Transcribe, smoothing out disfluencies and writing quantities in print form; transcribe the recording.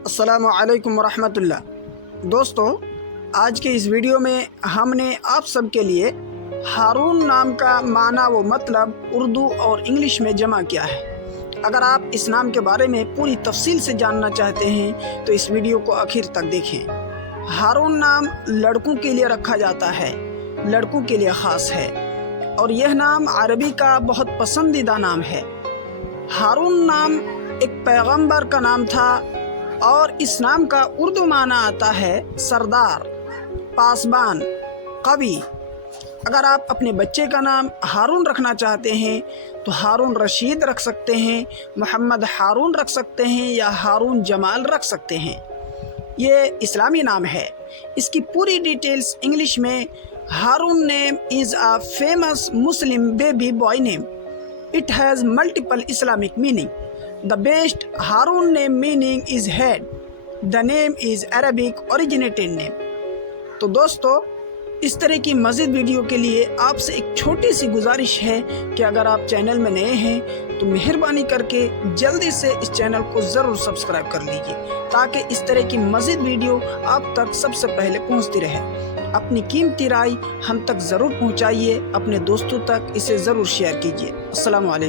السلام علیکم ورحمۃ اللہ۔ دوستو، آج کے اس ویڈیو میں ہم نے آپ سب کے لیے ہارون نام کا معنی و مطلب اردو اور انگلش میں جمع کیا ہے۔ اگر آپ اس نام کے بارے میں پوری تفصیل سے جاننا چاہتے ہیں تو اس ویڈیو کو آخر تک دیکھیں۔ ہارون نام لڑکوں کے لیے رکھا جاتا ہے، لڑکوں کے لیے خاص ہے، اور یہ نام عربی کا بہت پسندیدہ نام ہے۔ ہارون نام ایک پیغمبر کا نام تھا اور اس نام کا اردو معنی آتا ہے سردار، پاسبان، قوی۔ اگر آپ اپنے بچے کا نام ہارون رکھنا چاہتے ہیں تو ہارون رشید رکھ سکتے ہیں، محمد ہارون رکھ سکتے ہیں، یا ہارون جمال رکھ سکتے ہیں۔ یہ اسلامی نام ہے۔ اس کی پوری ڈیٹیلز انگلش میں: Haroon name is a famous Muslim baby boy name. It has multiple Islamic meaning. The best Harun name meaning is head. The name is Arabic originated name. تو دوستو، اس طرح کی مزید ویڈیو کے لیے آپ سے ایک چھوٹی سی گزارش ہے کہ اگر آپ چینل میں نئے ہیں تو مہربانی کر کے جلدی سے اس چینل کو ضرور سبسکرائب کر لیجیے تاکہ اس طرح کی مزید ویڈیو آپ تک سب سے پہلے پہنچتی رہے۔ اپنی قیمتی رائے ہم تک ضرور پہنچائیے، اپنے دوستوں تک اسے ضرور شیئر کیجیے۔ السلام علیکم۔